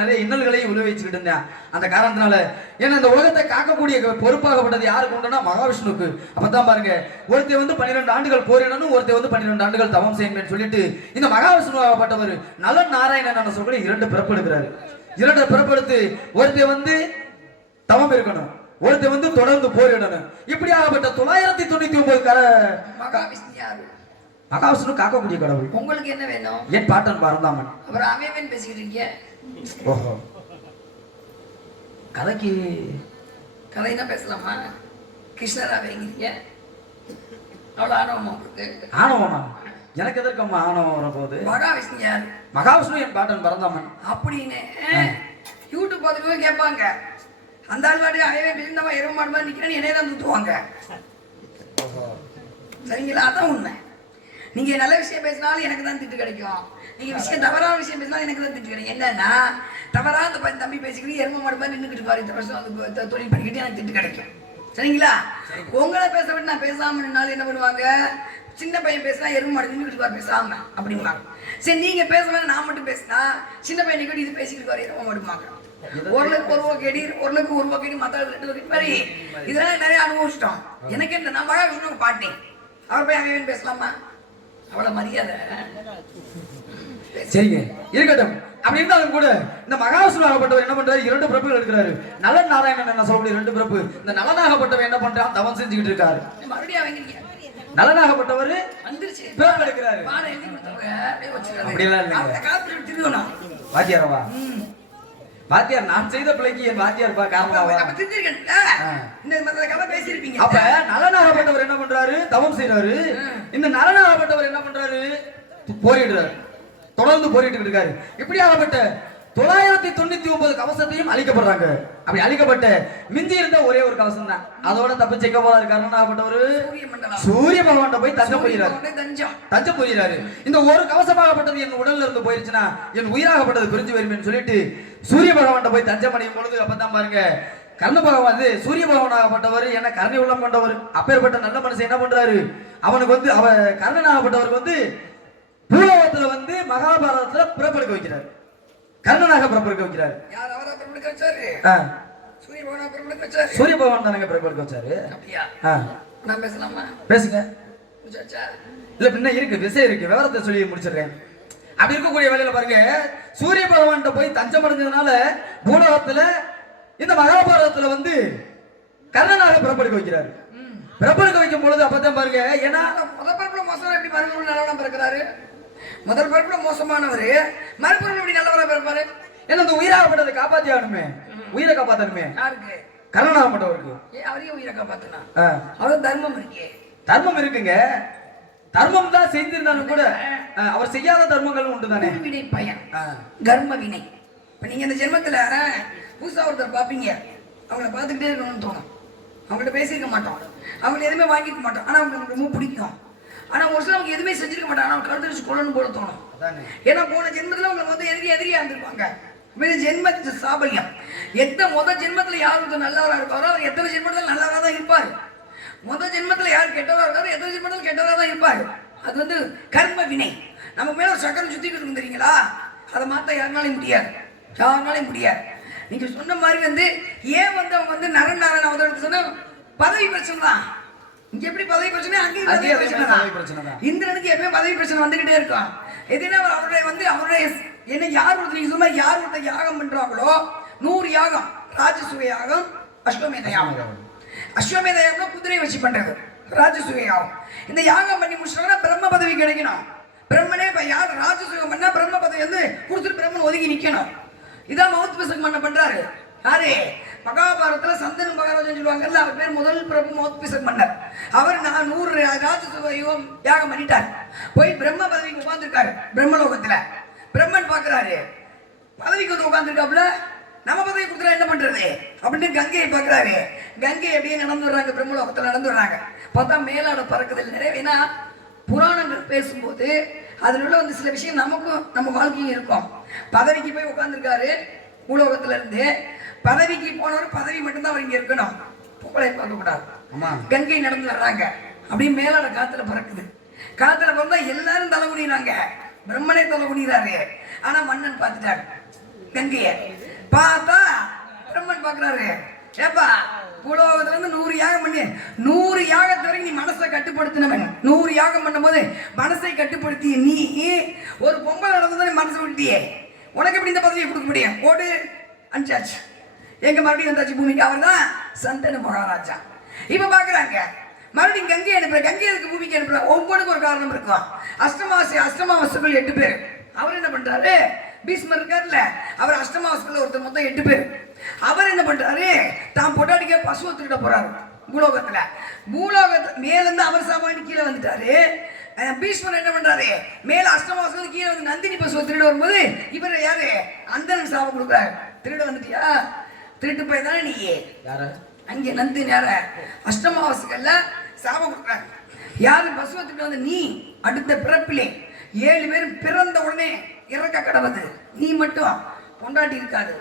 நிறைய இன்னல்களையும் விளைவிச்சுக்கிட்டு இருந்தேன். அந்த காரணத்தினால ஏன்னா இந்த உலகத்தை காக்கக்கூடிய பொறுப்பாகப்பட்டது யாருக்கு உண்டுனா மகாவிஷ்ணுக்கு அப்பதான் பாருங்க ஒருத்தர் வந்து பன்னிரெண்டு ஆண்டுகள் போரிடணும் ஒருத்தர் வந்து பன்னிரெண்டு ஆண்டுகள் தவம் செய்யணும்னு சொல்லிட்டு இந்த மகாவிஷ்ணுவாகப்பட்டவர் நல நாராயணன் சொல்லி இரண்டு பிறப்பு எடுக்கிறாரு. இரண்டு பிறப்பெடுத்து ஒருத்தர் வந்து தவம் இருக்கணும் ஒருத்தர் வந்து தொடர்ந்து போரிடணும். இப்படியாகப்பட்ட தொள்ளாயிரத்தி தொண்ணூத்தி ஒன்பது கர மகாவிஷ்ணு மகாவிஷ்ணு காக்கக்கூடிய கடவுள். உங்களுக்கு என்ன வேணும்? என் பாட்டன் பரந்தாமன். அப்புறம் அவன் பேசிக்கிட்டு இருக்கீங்க? கதைக்கு கதைனா பேசலாமா? கிருஷ்ணரா வைங்கிறீங்க அவ்வளோ ஆணவமா உங்களுக்கு? ஆணவமா? எனக்கு எதற்கம்மா ஆணவம் வரப்போகுது? மகாவிஷ்ணு யாரு? மகாவிஷ்ணு என் பாட்டன் பரந்தாமன். அப்படின்னு? யூடியூப் பார்த்துட்டு கேட்பாங்க. அந்த ஆள் வாட்டி அவன் விழுந்தவன் எருவ மாடு மாதிரி நிற்கிறேன்னு என்னைய தான் தூத்துவாங்க சரிங்களா? அதான் உண்மை. நீங்க நல்ல விஷயம் பேசினாலும் எனக்கு தான் திட்டு கிடைக்கும். நீங்க விஷயம் தவறான விஷயம் பேசினாலும் எனக்கு தான் திட்டு கிடைக்கும். என்னன்னா தவறா அந்த பையன் தம்பி பேசிக்கிட்டு எரும மாடு மாதிரி நின்றுக்கிட்டு பாரு இந்த வருஷம் வந்து தொழில் பண்ணிக்கிட்டு எனக்கு திட்டு கிடைக்கும். சரிங்களா? உங்களை பேச விட்டு நான் பேசாம நின்னாலும் என்ன பண்ணுவாங்க? சின்ன பையன் பேசினா எருமை மாடு நின்றுக்கிட்டு பாரு பேசாம அப்படிம்பாங்க. சரி நீங்க பேச நான் மட்டும் பேசினா சின்ன பையன் நிக்கிட்டு இது பேசிக்கிட்டு பாரு எரும மாடுமாங்க ஓரளவுக்கு ஒரு ரூபா கேடி ஒரு வகைடி மத்த ரெண்டு வகை மாதிரி இதெல்லாம் நிறைய அனுபவிச்சிட்டோம். எனக்கு என்ன நான் மகாவிஷ்ணு பாட்டேன் அவர் போய் அவன் பேசலாமா? அவ்வளவு மரியாதை. சரிங்க இருக்கட்டும். அப்படி இருந்தாலும் கூட இந்த மகாவிஷ்ணு ஆகப்பட்டவர் என்ன பண்றாரு? இரண்டு பிறப்புகள் எடுக்கிறாரு. நலன் நாராயணன் என்ன சொல்லக்கூடிய ரெண்டு பிறப்பு. இந்த நலனாகப்பட்டவர் என்ன பண்றான் தவம் செஞ்சுக்கிட்டு இருக்காரு. மறுபடியும் நலனாகப்பட்டவர் வந்துருச்சு. பிறப்பு எடுக்கிறாரு. அப்படியெல்லாம் இல்லைங்க. வாத்தியாரவா? வாத்தியார் நான் செய்த பிள்ளைக்கு என் வாத்தியார் பா காரணமாவா? அப்ப பேசியிருப்பீங்க. அப்ப நலனாகப்பட்டவர் என்ன பண்றாரு? தவம் செய்றாரு. இந்த நலனாகப்பட்டவர் என்ன பண்றாரு? போரிடுறாரு. தொடர்ந்து போரிட்டு இருக்காரு. இப்படியாகப்பட்ட தொள்ளாயிரத்தி தொண்ணூத்தி ஒன்பது கவசத்தையும் அழிக்கப்படுறாங்க. அப்படி அழிக்கப்பட்ட மிஞ்சி இருந்த ஒரே ஒரு கவசம் தான். அதோட தப்பிச்சைக்க போறாரு. கருணாகப்பட்டவர் சூரிய பகவான்கிட்ட போய் தஞ்சம் சூரிய தஞ்சம். போகிறாரு இந்த ஒரு கவசமாகப்பட்டது என் உடல்ல இருந்து போயிருச்சுன்னா என் உயிராகப்பட்டது பிரிஞ்சு வருமேன்னு சொல்லிட்டு சூரிய பகவான்கிட்ட போய் தஞ்சம் அடையும் பொழுது அப்பதான் பாருங்க கர்ண பகவான் வந்து சூரிய பகவானாகப்பட்டவர் என்ன கருணை உள்ளம் கொண்டவர் அப்பேற்பட்ட நல்ல மனுஷன் என்ன பண்றாரு? அவனுக்கு வந்து அவ கர்ணனாகப்பட்டவருக்கு வந்து பூலோகத்துல வந்து மகாபாரதத்துல பிறப்பெடுக்க வைக்கிறார். கர்ணனாக பிறப்பெடுக்க வைக்கிறார். சூரிய பகவானா பகவான் தானங்க பிறப்பெடுக்க வச்சாரு? பேசுங்க. இல்ல பின்ன இருக்கு விஷயம் இருக்கு. விவரத்தை சொல்லி முடிச்சிடுறேன். அப்படி இருக்கக்கூடிய வேலையில பாருங்க சூரிய பகவான்கிட்ட போய் தஞ்சம் அடைஞ்சதுனால பூலோகத்துல இந்த மகாபாரதத்துல வந்து கர்ணனாக பிறப்பெடுக்க வைக்கிறாரு. பிறப்பெடுக்க வைக்கும் பொழுது அப்பதான் பாருங்க ஏன்னா ஆனா முதல் பரப்புல மோசம் எப்படி மறுபடியும் நல்லவனா பிறக்கிறாரு? முதல் பரப்புல மோசமானவர் மறுபடியும் எப்படி நல்லவரா பிறப்பாரு? ஏன்னா இந்த உயிராகப்பட்டதை காப்பாத்தி ஆகணுமே. உயிரை காப்பாத்தணுமே. யாருக்கு? கர்ணனாகப்பட்டவருக்கு அவரையும் உயிரை காப்பாத்தனா? ஆ, அவர் தர்மம் இருக்கே. தர்மம் இருக்குங்க. தர்மம் தான் செய்திருந்தாலும் கூட அவர் செய்யாத தர்மங்களும் உண்டு தானே வினை பயன். கர்ம வினை இப்ப நீங்க இந்த ஜென்மத்துல புதுசா ஒருத்தர் பாப்பீங்க. அவங்கள பார்த்துக்கிட்டே இருக்கணும்னு தோணும். அவங்கள்ட்ட பேசியிருக்க மாட்டோம். அவங்களை எதுவுமே வாங்கிக்க மாட்டோம். ஆனா அவங்களுக்கு ரொம்ப பிடிக்கும். ஆனா ஒரு சில அவங்க எதுவுமே செஞ்சிருக்க மாட்டாங்க. ஆனா அவங்க கழுத்து வச்சு கொள்ளணும் போல தோணும். ஏன்னா போன ஜென்மத்துல உங்களுக்கு வந்து எதிரி எதிரியா இருந்திருப்பாங்க. ஜென்மத்து சாபல்யம். எத்த முத ஜென்மத்துல யார் ஒருத்தர் நல்லவரா இருப்பாரோ அவர் எத்தனை ஜென்மத்துல நல்லவரா தான் இருப்பார். முத ஜென்மத்துல யார் கெட்டவரா இருக்காரோ எத்தனை ஜென்மத்துல கெட்டவரா தான் இருப்பார் அது வந்து கர்ம வினை. நம்ம மேல ஒரு சக்கரம் சுத்திட்டு இருக்கும் தெரியுங்களா? அதை மாத்த யாருனாலையும் முடியாது. யாருனாலையும் முடியாது. நீங்க சொன்ன மாதிரி வந்து ஏன் வந்து அவங்க வந்து நரன் நாராயண அவதரித்து சொன்னா பதவி பிரச்சனை தான். இங்க எப்படி பதவி பிரச்சனை? அங்கேயும் பதவி பிரச்சனை தான். இந்திரனுக்கு எப்பயும் பதவி பிரச்சனை வந்துகிட்டே இருக்கும். எதுனா அவருடைய வந்து அவருடைய என்ன யார் ஒருத்தர் நீங்க சொன்ன யார் ஒருத்தர் யாகம் பண்றாங்களோ நூறு யாகம் ராஜசூய யாகம் அஸ்வமேத யாகம் அஸ்வமேத யாகம் குதிரையை வச்சு பண்றது? ராஜசூய யாகம் இந்த யாகம் பண்ணி முடிச்சிட்டாங்கன்னா பிரம்ம பதவி கிடைக்கணும். பிரம்மனே இப்ப யார் ராஜசூயம் பண்ணா பிரம்ம பதவி வந்து கொடுத்துட்டு பிரம்மன் ஒதுங்கி நிக்கணும். இதான் மவுத் பிசக் மன்ன பண்றாரு. யாரு? மகாபாரதத்துல சந்தனு மகாராஜன் சொல்லுவாங்கல்ல அவர் பேர் முதல் பிரபு மவுத் பிசக் மன்னர் அவர் நான் நூறு ராஜசுகம் யாகம் பண்ணிட்டார். போய் பிரம்ம பதவிக்கு உட்காந்துருக்காரு பிரம்மலோகத்துல. பிரம்மன் பாக்குறாரு. பதவிக்கு வந்து உட்காந்துருக்காப்புல நம்ம பதவி கொடுத்துட்டா என்ன பண்றது? அப்படின்னு கங்கையை பார்க்கறாரு கங்கை அப்படியே நடந்து வர்றாங்க பிரம்மலோகத்துல நடந்து வர்றாங்க பார்த்தா மேலாட பறக்குதல் நிறைய. ஏன்னா புராணங்கள் பேசும்போது அதில் உள்ள வந்து சில விஷயம் நமக்கும் நம்ம வாழ்க்கையும் இருக்கும். பதவிக்கு போய் உட்காந்துருக்காரு பூலோகத்துல இருந்து. பதவிக்கு போனவர் பதவி மட்டும்தான் அவர் இங்க இருக்கணும். பொம்பளை பார்க்க கூடாது. ஆமா. கங்கை நடந்து வர்றாங்க. அப்படியே மேலாட காத்துல பறக்குது. காத்துல பறந்தா எல்லாரும் தலை குனிறாங்க பிரம்மனே தலை குனிறாரு ஆனா மன்னன் பார்த்துட்டாரு கங்கைய. பார்த்தா பிரம்மன் பார்க்குறாரு. ஏப்பா பூலோகத்துல இருந்து நூறு யாகம் பண்ணி. நூறு யாகத்து வரைக்கும் நீ மனசை கட்டுப்படுத்தினவன். நூறு யாகம் பண்ணும்போது மனசை கட்டுப்படுத்திய நீ ஒரு பொம்பளை நடந்ததை மனசை விட்டியே உனக்கு எப்படி இந்த பதவியை கொடுக்க முடியும்? ஓடு அனுப்பிச்சாச்சு. எங்க மறுபடியும் வந்தாச்சு பூமிக்கு? அவர் தான் சந்தன மகாராஜா. இப்போ பார்க்குறாங்க மறுபடியும் கங்கை அனுப்புற கங்கை எதுக்கு பூமிக்கு அனுப்புற ஒவ்வொன்றுக்கும் ஒரு காரணம் இருக்கும். அஷ்டமாசி அஷ்டமாவசுகள் எட்டு பேர். அவர் என்ன பண்ணுறாரு பீஷ்மர் இருக்காருல்ல? அவர் அஷ்டமாவசுகள் ஒருத்தர் மொத்தம் எட்டு பேர். அவர் என்ன பண்றாரு? தான் பொட்டாடிக்க பசு ஒத்துக்கிட்ட போறாரு பூலோகத்துல. பூலோகத்துல மேல இருந்து அவர் சாமான் கீழே வந்துட்டாரு. பீஷ்மர் என்ன பண்றாரு? மேல அஷ்டமாவசுகள் கீழே வந்து நந்தினி பசுவை திருட வரும்போது இவர் யாரு? அந்தரன் சாபம் கொடுக்குறாரு. திருட வந்துட்டியா? திருட்டு போய் தானே நீ? யார? அங்கே நந்தி நேர அஷ்டமாவாசைகள்ல சாபம் கொடுக்குறாங்க யாரு பசுவத்துக்கு வந்து நீ? அடுத்த பிறப்பிலே. ஏழு பேர் பிறந்த உடனே இறக்க கடவுது. நீ மட்டும் கொண்டாட்டி இருக்காது.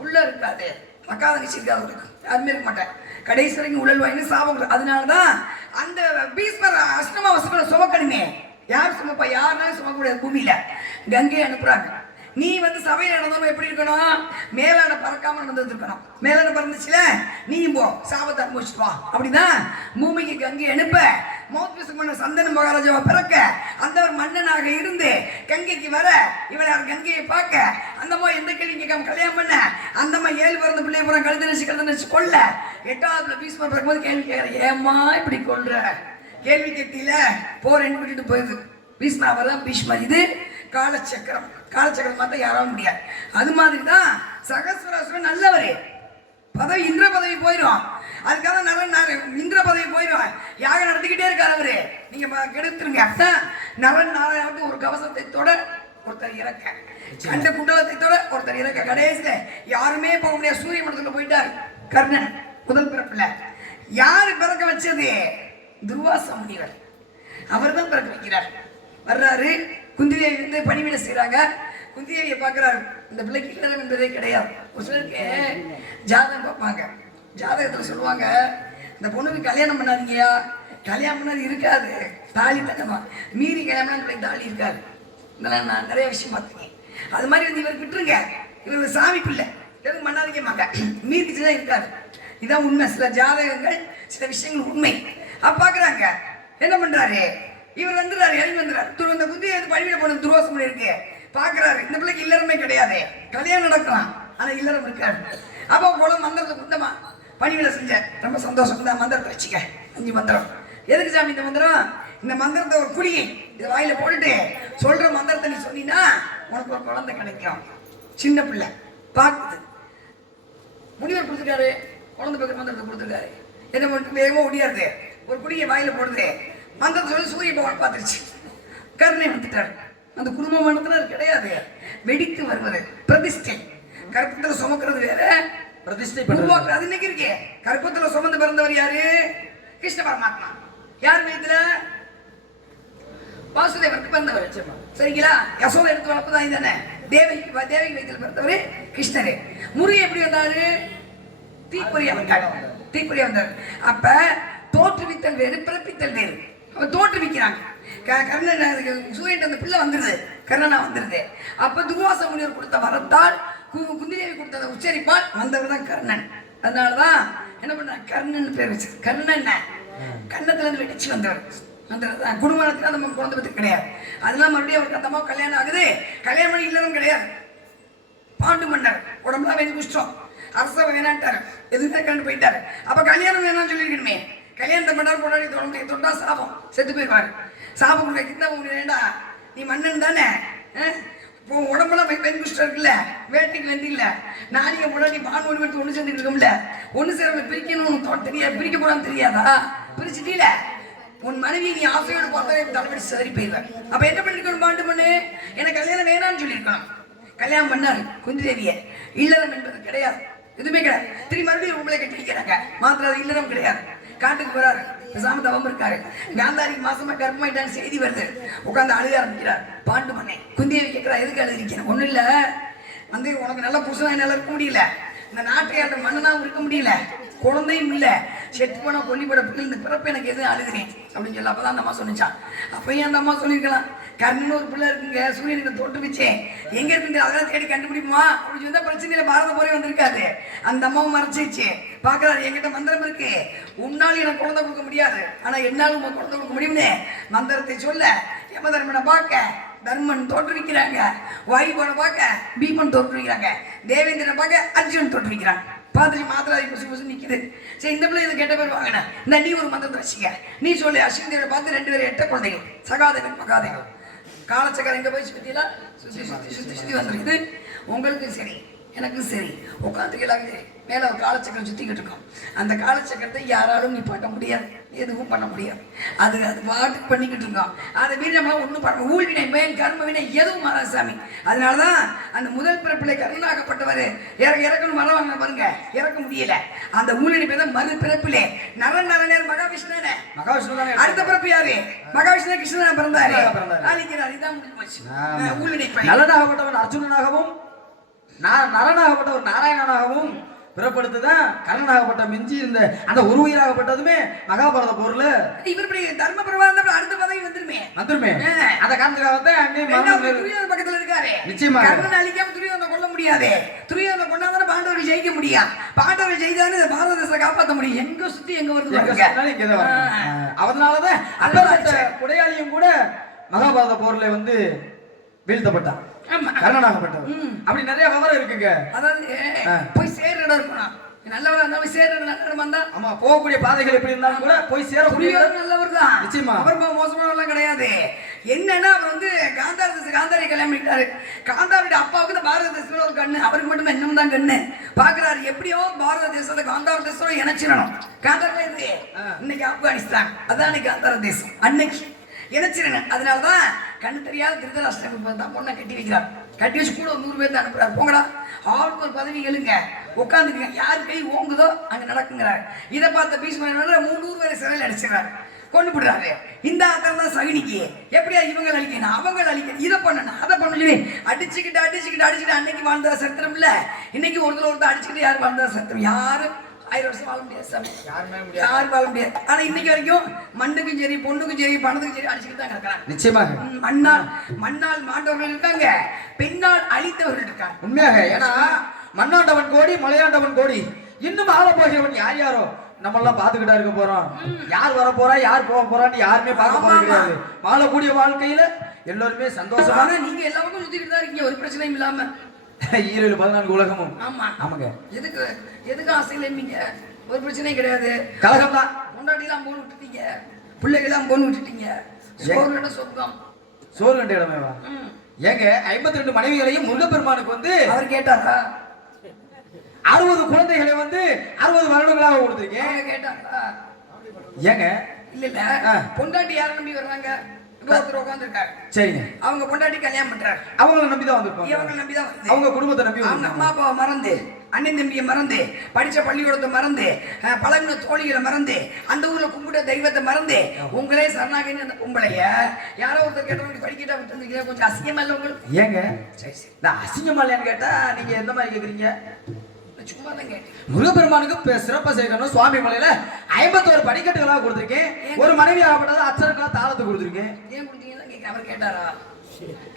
உள்ள இருக்காது. அக்கா தங்கச்சி இருக்காது அவருக்கு யாருமே இருக்க மாட்டேன் கடைசி வரைக்கும் உழல் வாங்கி சாபம் கொடுக்கும் அதனாலதான் அந்த பீஸ்மர் அஷ்டமாவாசைகளை சுமக்கணுமே. யார் சுமப்பா? யாருனாலும் சுமக்க முடியாது பூமியில. கங்கையை அனுப்புறாங்க. நீ வந்து சபையில் நடந்தவங்க எப்படி இருக்கணும்? மேலாட பறக்காம நடந்து இருக்கணும் மேலாட பறந்துச்சுல? நீயும் போ. சாபத்தை அனுபவிச்சுட்டு வா. அப்படிதான் பூமிக்கு கங்கை அனுப்ப மௌத் பண்ண சந்தன மகாராஜாவை பிறக்க அந்த ஒரு மன்னனாக இருந்து கங்கைக்கு வர இவளை கங்கையை பார்க்க அந்தம்மா எந்த கேள்வி கேட்காம கல்யாணம் பண்ண அந்தம்மா ஏழு பிறந்த பிள்ளைய பூரா கழுத்து நினைச்சு கழுத்து நினைச்சு கொல்ல எட்டாவதுல பீஸ்மர் பிறக்கும்போது கேள்வி கேட்கற ஏம்மா இப்படி கொள்ற கேள்வி கேட்டில போறேன்னு விட்டுட்டு போயிருது பீஷ்மா வரலாம் பீஷ்மா இது காலச்சக்கரம். காலச்சக்கரம் பார்த்தா யாராலும் முடியாது. அது மாதிரி தான் சகஸ்வராசுரன் நல்லவர். பதவி இந்திர பதவி போயிடும் அதுக்காக நரன் நார- இந்திர பதவி போயிடும் யாகம் நடத்திக்கிட்டே இருக்காரு அவரு. நீங்க கெடுத்துருங்க. நரன் நாராயணத்துக்கு ஒரு கவசத்தை தொட ஒருத்தர் இறக்க. கண்ட குண்டலத்தை தொட ஒருத்தர் இறக்க. கடைசியில யாருமே போக முடியாது. சூரிய மண்டலத்துல போயிட்டார். கர்ணன் முதல் பிறப்புல. யாரு பிறக்க வச்சது? துர்வாச முனிவர். அவர் தான் பிறக்க வைக்கிறார். வர்றாரு. குந்திதேவி வந்து பணிவிட செய்கிறாங்க குந்திதேவியை பார்க்குறாரு. இந்த பிள்ளைக்கு இல்லறம் என்பதே கிடையாது. ஒரு சிலருக்கு ஜாதகம் பார்ப்பாங்க. ஜாதகத்தில் சொல்லுவாங்க இந்த பொண்ணுக்கு கல்யாணம் பண்ணாதீங்கயா கல்யாணம் பண்ணது இருக்காது. தாலி தங்கமா மீறி கல்யாணம் பண்ணா தாலி இருக்காது. இதெல்லாம் நான் நிறைய விஷயம் பார்த்துருக்கேன். அது மாதிரி வந்து இவர் விட்டுருங்க. இவர் சாமி பிள்ளை. எதுவும் பண்ணாதீங்க மாட்டேன் மீறிச்சு தான் இருக்காது. இதான் உண்மை. சில ஜாதகங்கள் சில விஷயங்கள் உண்மை. அப்ப பாக்குறாங்க என்ன பண்றாரு? இவர் வந்துடுறாரு ஹெல்ப் வந்துறாரு துரு இந்த குந்தி வந்து பழிவிட போன துரோசம் இருக்கு பாக்குறாரு இந்த பிள்ளைக்கு இல்லறமே கிடையாது. கல்யாணம் நடக்கலாம் ஆனா இல்லறம் இருக்காது. அப்போ போல மந்திரத்தை குந்தமா பணிவிட செஞ்ச ரொம்ப சந்தோஷம். இந்த மந்திரத்தை வச்சுக்க அஞ்சு மந்திரம். எதுக்கு சாமி இந்த மந்திரம்? இந்த மந்திரத்தை ஒரு குடி இது வாயில போட்டுட்டு சொல்ற மந்திரத்தை நீ சொன்னீங்கன்னா உனக்கு ஒரு குழந்தை கிடைக்கும். சின்ன பிள்ளை. பார்க்குது. முனிவர் கொடுத்துருக்காரு குழந்தை பக்கம் மந்திரத்தை கொடுத்துருக்காரு. என்ன மட்டும் வேகமாக ஒடியாருது ஒரு குடியை வாயில போடுது. மந்திரத்தை சொல்லி சூரிய பகவான் பார்த்துருச்சு. கருணை வந்துட்டார். அந்த குடும்ப மண்டலத்தில் கிடையாது. வெடித்து வருவது பிரதிஷ்டை. கற்பத்தில் சுமக்கிறது வேற. பிரதிஷ்டை உருவாக்குறது இன்னைக்கு இருக்கே. கற்பத்தில் சுமந்து பிறந்தவர் யாரு? கிருஷ்ண பரமாத்மா. யார் வயதுல வாசுதேவருக்கு பிறந்தவர். சரிங்களா? யசோதை எடுத்து வளர்ப்பு தான். தேவகி தேவகி வயிற்றில் பிறந்தவர் கிருஷ்ணரு. முருகன் எப்படி வந்தாரு? தீப்பொறியா வந்தார். தீப்பொறியா வந்தார். அப்ப தோற்றுவித்தல் வேறு பிறப்பித்தல் வேறு. அவன் தோற்றுவிக்கிறாங்க. க- கர்ணன் சூரியன் அந்த பிள்ளை வந்துருது. கர்ணனா வந்துருது. அப்போ துர்வாச முனிவர் கொடுத்த வரத்தால் கு- குந்திதேவி கொடுத்ததை உச்சரிப்பால் வந்தவர் தான் கர்ணன். அதனால தான் என்ன பண்ணுறாங்க கர்ணன் பேர் வச்சு கர்ணன். கன்னத்துல இருந்து வெடிச்சு வந்தவர். அந்த குடும்பத்தில் நம்ம குழந்தை பற்றி கிடையாது. அதெல்லாம் மறுபடியும் அவருக்கு அந்த கல்யாணம் ஆகுது. கல்யாணம் பண்ணி இல்லறம் கிடையாது. பாண்டு மன்னர் உடம்புலாம் வெஞ்சு குஷ்டம் அரசவை வேணான்ட்டார். எதுவுமே கண்டு போயிட்டாரு. அப்போ கல்யாணம் வேணாம்னு சொல்லியிருக்கணுமே. கல்யாணத்தை பண்ணார் பொண்டாடி தொடர்ந்து தொண்டா சாபம். செத்து போயிடுவாரு சாபம் கொடுக்க உங்களுக்கு வேண்டா. நீ மன்னன் தானே? இப்போ உடம்புலாம் பெண் குஷ்டம் இருக்குல்ல? வேட்டைக்கு வெந்து இல்ல. நாளைக்கு முன்னாடி பான் ஒன்று எடுத்து ஒன்று சேர்ந்துட்டு இருக்கோம்ல? ஒன்று சேர பிரிக்கணும்னு தெரியாது பிரிக்க கூடாதுன்னு தெரியாதா? பிரிச்சுட்டீல? உன் மனைவி நீ ஆசையோடு பார்த்தா தலைவடி சரி போயிடுவேன் அப்போ என்ன பண்ணிருக்கணும் பாண்டு பண்ணு? எனக்கு கல்யாணம் வேணாம்னு சொல்லியிருக்கான் கல்யாணம் பண்ணாரு குந்தி தேவிய இல்லறம் என்பது கிடையாது. எதுவுமே கிடையாது. திரும்பி மறுபடியும் உங்களை கட்டி வைக்கிறாங்க மாத்திரம் அது இல்லறம் கிடையாது. காட்டுக்கு போறாரு. பேசாம தவம் இருக்காரு. காந்தாரி மாசமா கர்ப்பமாயிட்டான்னு செய்தி வருது. உட்காந்து அழுக ஆரம்பிக்கிறார். பாண்டு பண்ணேன் குந்தியை கேட்கிறா எதுக்கு அழுதிருக்கேன் ஒன்றும் இல்ல. வந்து உனக்கு நல்ல புருஷன் என்னால இருக்க முடியல. இந்த நாட்டை ஆண்ட இருக்க முடியல. குழந்தையும் இல்லை. செத்து போன கொல்லி போட பிள்ளை இந்த பிறப்பு எனக்கு எதுவும் அழுகிறேன் அப்படின்னு சொல்லி அப்பதான் அந்த அம்மா சொன்னிச்சான் அப்பயும் அந்த அம்மா சொல்லியிருக்கலாம். கர்ணன் ஒரு பிள்ளை இருக்குங்க சூரியனுக்கு தோற்றுவிச்சேன் எங்கே இருக்குங்க? அதெல்லாம் தேடி கண்டுபிடிப்போமா? அப்படின்னு சொன்னால் பிரச்சனையில் பாரத போரே வந்திருக்காது அந்த அம்மாவும் மறைச்சிச்சு பார்க்குறாரு என்கிட்ட மந்திரம் இருக்கு. உன்னால் எனக்கு குழந்தை கொடுக்க முடியாது. ஆனால் என்னாலும் உங்க குழந்தை கொடுக்க முடியும்னு மந்திரத்தை சொல்ல யமதர்மனை பார்க்க தர்மன் தோற்றுவிக்கிறாங்க. வாயுபனை பார்க்க பீமன் தோற்றுவிக்கிறாங்க. தேவேந்திரனை பார்க்க அர்ஜுன் தோற்றுவிக்கிறாங்க பார்த்துட்டு மாத்திராதி புசு புசு நிற்கிது சரி இந்த பிள்ளை இது கெட்ட பேர் வாங்கினேன் இந்த நீ ஒரு மந்திரத்தை ரசிக்க நீ சொல்லி அஸ்வின் பார்த்து ரெண்டு பேரும் எட்ட குழந்தைகள் சகாதேவன் மகாதேவன். காலச்சக்கரம் எங்கே போய் சுத்திலாம் சுற்றி சுற்றி சுற்றி சுற்றி வந்துருக்குது. உங்களுக்கும் சரி. எனக்கும் சரி. உட்காந்துக்கலாங்க மேல ஒரு காலச்சக்கரம் சுத்திக்கிட்டு இருக்கோம். அந்த காலச்சக்கரத்தை யாராலும் நிப்பாட்ட முடியாது. எதுவும் பண்ண முடியாது. அது அது பாட்டுக்கு பண்ணிக்கிட்டு இருக்கோம். அதை மீறி நம்ம ஒன்றும் பண்ண ஊழ்வினை பயன் கர்ம வினை எதுவும் மாறாது சாமி. அதனால தான் அந்த முதல் பிறப்பிலே கருணாகப்பட்டவர். இறக்க இறக்கணும் மரம் வாங்க பாருங்க. இறக்க முடியல. அந்த ஊழினை பேர் மறு பிறப்பிலே நரன் நரநேர் மகாவிஷ்ணனே மகாவிஷ்ணு தானே அடுத்த பிறப்பு யாரு? மகாவிஷ்ணு கிருஷ்ணனா பிறந்தாரு. பிறந்தாரு. இதான் முடிஞ்சு போச்சு. ஊழினை பயன். நல்லனாகப்பட்டவன் அர்ஜுனனாகவும் நா- நரனாகப்பட்டவர் நாராயணனாகவும் பிறப்படுத்துதான் கர்ணனாகப்பட்ட மிஞ்சி இருந்த அந்த ஒரு உயிராகப்பட்டதுமே மகாபாரத போர்ல. இவர் இப்படி தர்ம பிரபாதம் அடுத்த பதவி வந்துருமே. வந்துருமே. அந்த காரணத்துக்காகத்தான் துரியோதன பக்கத்துல இருக்காரு. நிச்சயமாக. கர்ணன் அழிக்காம துரியோதனை கொல்ல முடியாது. துரியோதனை கொண்டாதானே பாண்டவர்கள் ஜெயிக்க முடியும். பாண்டவர்கள் ஜெயித்தானே இந்த பாரத தேசத்தை காப்பாற்ற முடியும். எங்க சுத்தி எங்க வருது. அதனாலதான் அப்பேற்பட்ட குடையாளியும் கூட மகாபாரத போர்ல வந்து வீழ்த்தப்பட்டான். கர்ணனாகப்பட்டவர். அப்படி நிறைய விவரம் இருக்குங்க. அதாவது. போய் சேர்ற இடம் இருக்கணும் நல்லவரா இருந்தாலும் சேர்ற நல்ல இடமா இருந்தா ஆமா போகக்கூடிய பாதைகள் எப்படி இருந்தாலும் கூட போய் சேரக்கூடிய நல்லவர் தான் நிச்சயமா. அவர் மோசமானவர்லாம் கிடையாது. என்னன்னா அவர் வந்து காந்தார தேச காந்தாரை கல்யாணம் பண்ணிட்டாரு காந்தாருடைய அப்பாவுக்கு இந்த பாரத தேசத்துல ஒரு கண்ணு அவருக்கு மட்டும் இன்னும் தான் கண்ணு. பாக்குறாரு எப்படியோ பாரத தேசத்தை காந்தார தேசத்தோட இணைச்சிடணும். காந்தாரில் இது. இன்னைக்கு ஆப்கானிஸ்தான். அதான் காந்தார தேசம். அன்னைக்கு இணைச்சிருங்க. அதனால தான் கண்ணு தெரியாத திருதராஷ்டிரம் தான் பொண்ணை கட்டி வைக்கிறார். கட்டி வச்சு கூட ஒரு நூறு பேர் தான் அனுப்புறாரு. போங்கடா. ஆளுக்கு ஒரு பதவி எழுங்க. உட்காந்துக்குங்க. யார் கை ஓங்குதோ அங்கே நடக்குங்கிறார். இதை பார்த்த பீஷ்மர் முந்நூறு பேரை சிறையில் அடிச்சிடறாரு. கொண்டு விடுறாரு இந்த ஆட்டம் தான் சகுனிக்கு. எப்படியா இவங்க அழிக்கணும்? அவங்க அழிக்கணும். இதை பண்ணணும் அதை பண்ண சொல்லி அடிச்சுக்கிட்டு அடிச்சுக்கிட்டு அடிச்சுக்கிட்டு அன்னைக்கு வாழ்ந்தா சத்திரம் இல்லை இன்னைக்கு ஒருத்தர் ஒருத்தர் அடிச்சுக்கிட்டு யார் வாழ்ந்தா சத்திரம்? யாரும் ஆயிரம் வருஷம் வாழ முடியாது சாமி. யாரும் வாழ முடியாது. ஆனா இன்னைக்கு வரைக்கும் மண்ணுக்கும் சரி பொண்ணுக்கும் சரி பணத்துக்கும் சரி அடிச்சுக்கிட்டு தான் கிடக்குறாங்க. நிச்சயமாக. மண்ணால் மண்ணால் மாண்டவர்கள் இருக்காங்க. பெண்ணால் அழித்தவர்கள் இருக்காங்க. உண்மையாக. ஏன்னா மண்ணாண்டவன் கோடி மலையாண்டவன் கோடி. இன்னும் ஆள போகிறவன் யார் யாரோ? நம்ம எல்லாம் பாத்துக்கிட்டா இருக்க போறோம். யார் வர போறா யார் போக போறான்னு யாருமே பார்க்க போறது. கிடையாது. வாழக்கூடிய வாழ்க்கையில எல்லோருமே சந்தோஷமா ஆனா நீங்க எல்லா பக்கம் சுத்திக்கிட்டு தான் இருக்கீங்க. ஒரு பிரச்சனையும் இல்லாம. ஈரேழு பதினான்கு உலகமும். ஆமா. ஆமாங்க. எதுக்கு? எதுக்கு ஆசை இல்லைங்க ஒரு பிரச்சனையும் கிடையாது. கலகம் தான் கொண்டாடிலாம் போன் விட்டுட்டீங்க. பிள்ளைகள்லாம் போன் விட்டுட்டீங்க. சோறு சொர்க்கம். சோறு கண்ட இடமேவா. ஏங்க ஐம்பத்தி ரெண்டு மனைவிகளையும் முருகப்பெருமானுக்கு வந்து அவர் கேட்டாரா? அறுபது குழந்தைகளை வந்து அறுபது வருடங்களாக கொடுத்துருக்கேன். அவங்க கேட்டாங்களா? ஏங்க. இல்ல இல்ல. பொண்டாட்டி யாரை நம்பி வர்றாங்க? ஒருத்தர் உட்காந்துருக்காரு சரிங்க. அவங்க பொண்டாட்டி கல்யாணம் பண்றாரு அவங்கள நம்பி தான் வந்திருப்பாங்க. இவங்க நம்பி தான் அவங்க குடும்பத்தை நம்பி அவங்க அம்மா அப்பாவை மறந்து அண்ணன் தம்பியை மறந்து படிச்ச பள்ளிக்கூடத்தை மறந்து பழகுன தோழிகளை மறந்து அந்த ஊர்ல கும்பிட்ட தெய்வத்தை மறந்து உங்களே சரணாகின்னு அந்த பொம்பளைய யாரோ ஒருத்தர் கேட்டவங்க படிக்கிட்டா விட்டு கொஞ்சம் அசிங்கமா இல்லை உங்களுக்கு? ஏங்க? சரி சரி. நான் அசிங்கமா இல்லையான்னு கேட்டா நீங்க எந்த மாதிரி கேக்குறீங்க? நான் சும்மா தான் கேட்டேன். முருகப்பெருமானுக்கு சிறப்பா சேர்க்கணும். சுவாமி மலையில ஐம்பத்தோரு படிக்கட்டுகளாக கொடுத்துருக்கேன். ஒரு மனைவி ஆகப்பட்டது அச்சருக்கெல்லாம் தாளத்து கொடுத்துருக்கேன். ஏன் கொடுத்தீங்கன்னா அவர் கேட்டாரா?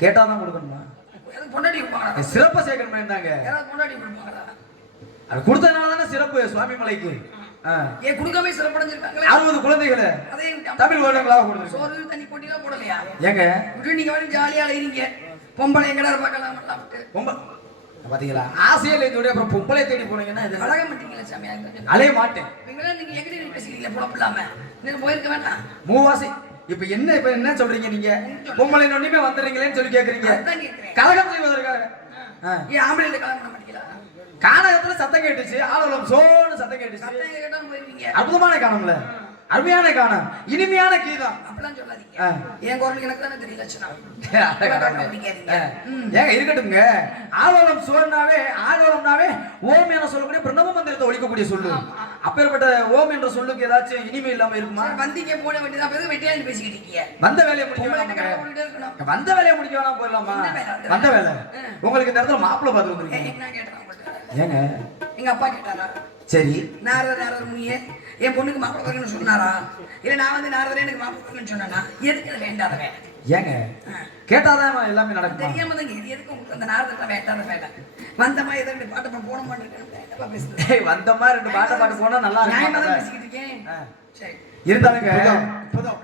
கேட்டாதான் கொடுக்கணுமா? யாராவது பொண்டாட்டி கொடுப்பாங்களா? சிறப்பா சேர்க்கணுமே இருந்தாங்க யாராவது பொண்டாட்டி கொடுப்பாங்களா? அது கொடுத்ததுனால தானே சிறப்பு சுவாமி மலைக்கு. ஏன் கொடுக்காம சிறப்படைஞ்சிருக்காங்களே? அறுபது குழந்தைகளை விட்டாம. தமிழ் வருடங்களாக கொடுத்துருக்கோம் சோறு தண்ணி போட்டிலாம் போடலையா? ஏங்க? விட்டு நீங்க வந்து ஜாலியா அலையிறீங்க. பொம்பளை எங்கடா பார்க்கலாம் ரொம்ப பாத்தீங்களா? ஆசையில் தேடி அப்புறம் பொம்பளை தேடி போனீங்கன்னா இது அழக மாட்டீங்களா சாமி அலைய மாட்டேன். நீங்களா நீங்க எங்கிட்ட நீங்க பேசிக்கிறீங்களா பொழப்பு இல்லாம. நீங்க போயிருக்க வேண்டாம். மூவாசி இப்ப என்ன இப்ப என்ன சொல்றீங்க நீங்க? பொம்பளை நொண்ணுமே வந்துடுறீங்களேன்னு சொல்லி கேக்குறீங்க. கலகம் செய்வதற்காக. ஏன் ஆம்பளைல கல்யாணம் பண்ண மாட்டீங்களா? கானகத்துல சத்தம் கேட்டுச்சு ஆளவலம் சோன்னு சத்தம் கேட்டுச்சு. அற்புதமான காணம்ல அருமையான காணம் இனிமையான கீதம் அப்படிலாம் சொல்லாதீங்க. என் குரல் எனக்கு தானே தெரியல. ஏங்க இருக்கட்டும்ங்க. ஆலோலம் சோழனாவே ஆலோலம்னாவே ஓம் என சொல்லக்கூடிய பிரணவ மந்திரத்தை ஒழிக்கக்கூடிய சொல்லு. அப்பேற்பட்ட ஓம் என்ற சொல்லுக்கு ஏதாச்சும் இனிமை இல்லாம இருக்குமா? வந்தீங்க போன வேண்டியதான் எதுக்கு வெட்டியாண்டு பேசிக்கிட்டு இருக்கீங்க. வந்த வேலையை முடிக்க வந்த வேலையை முடிக்க வேணாம் போயிடலாமா? வந்த வேலை உங்களுக்கு இந்த இடத்துல மாப்பிள்ளை பார்த்து வந்துருக்கீங்க. ஏங்க? எங்க அப்பா கேட்டாரா? சரி. நாரதர் நாரதர் முனியே. என் பொண்ணுக்கு மாப்பிள்ளை பார்க்கணும்னு சொன்னாரா? இல்ல நான் வந்து நாரதரே எனக்கு மாப்பிள்ளை பார்க்கணும்னு சொன்னானா? எதுக்கு அது வேண்டாதவன்? ஏங்க கேட்டாதான் எல்லாமே நடக்குமா? தெரியாம தான் இது எதுக்கு உங்களுக்கு அந்த நாரதத்தை வேண்டாத வேண்டாம் வந்தமா ஏதோ ரெண்டு பாட்டப்பா போன மாட்டேன் வந்தமா ரெண்டு பாட்டை பாட்டு போனா நல்லா நியாயமா தான் பேசிக்கிட்டு இருக்கேன். சரி. இருந்தாலுங்க இப்பதான்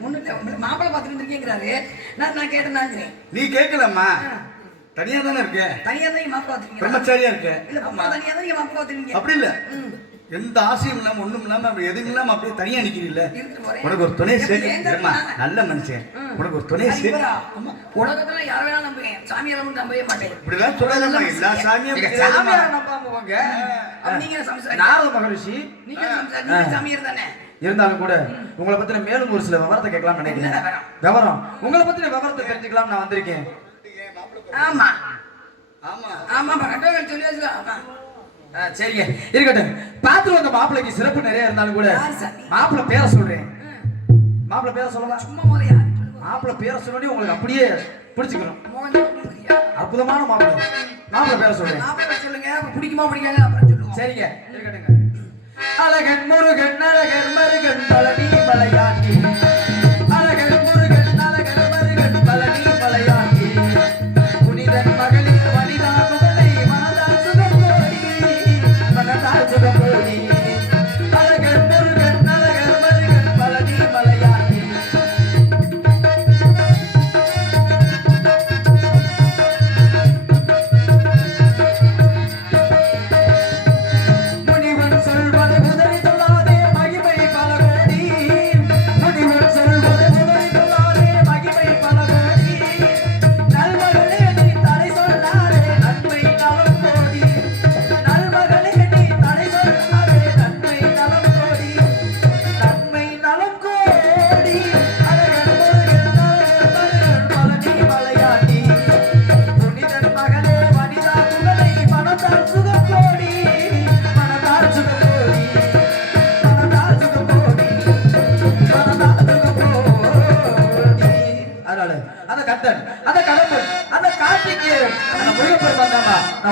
இல்ல உங்களை மாப்பிள்ளை பார்த்துட்டு இருக்கேங்கிறாரு நான் நான் கேட்டேன் நீ கேட்கலம்மா. தனியா தானே இருக்க? தனியா தான் என் மாப்பிள்ளை பார்த்துருக்கீங்க பிரம்மச்சாரியா இருக்க? இல்ல தனியா தான் என் மாப்பிள்ளை பார்த்துருக்கீங்க அப்படி இல்ல. எந்த ஆசையும் இல்லாம ஒண்ணும் இல்லாம எதுவும் இல்லாம அப்படியே தனியா நிக்கிறீல்ல. உனக்கு ஒரு துணை சேர்த்து? நல்ல மனுஷன். உனக்கு ஒரு துணை சேர்த்து? உலகத்துல யார வேணாலும் நம்புவேன். சாமியார நம்பவே மாட்டேன். இப்படிலாம் சொல்லாதம்மா எல்லா சாமியும். சாமியாரை நம்பாம போங்க. அப்ப நீங்க? நாரத மகரிஷி. நீங்க சம்சாரி, நீங்க சாமியார் தானே. இருந்தாலும் கூட உங்களை பத்தின மேலும் ஒரு சில விவரத்தை கேட்கலாம்னு நினைக்கிறேன். விவரம்? உங்களை பத்தின விவரத்தை தெரிஞ்சுக்கலாம் நான் வந்திருக்கேன். ஆமா. ஆமா. ஆமா கட்டவங்க சொல்லி. ஆமா. சரிங்க. இருக்கட்டும். பார்த்து வந்த மாப்பிள்ளைக்கு சிறப்பு நிறைய இருந்தாலும் கூட? மாப்பிள்ளை பேரை சொல்றேன். மாப்பிள்ளை பேரை சொல்லலாம் சும்மா முதல்ல சொல்லுங்க. மாப்பிள்ளை பேரை சொன்னோடனே உங்களுக்கு அப்படியே பிடிச்சுக்கணும். அற்புதமான மாப்பிள்ளை. மாப்பிள்ளை பேரை சொல்றேன். மாப்பிள்ளை சொல்லுங்க. அப்ப பிடிக்குமா பிடிக்காங்க அப்புறம் சொல்லுவோம். சரிங்க. இருக்கட்டுங்க. அழகன் முருகன் அழகன் மருகன் பழனி மலையாண்டி.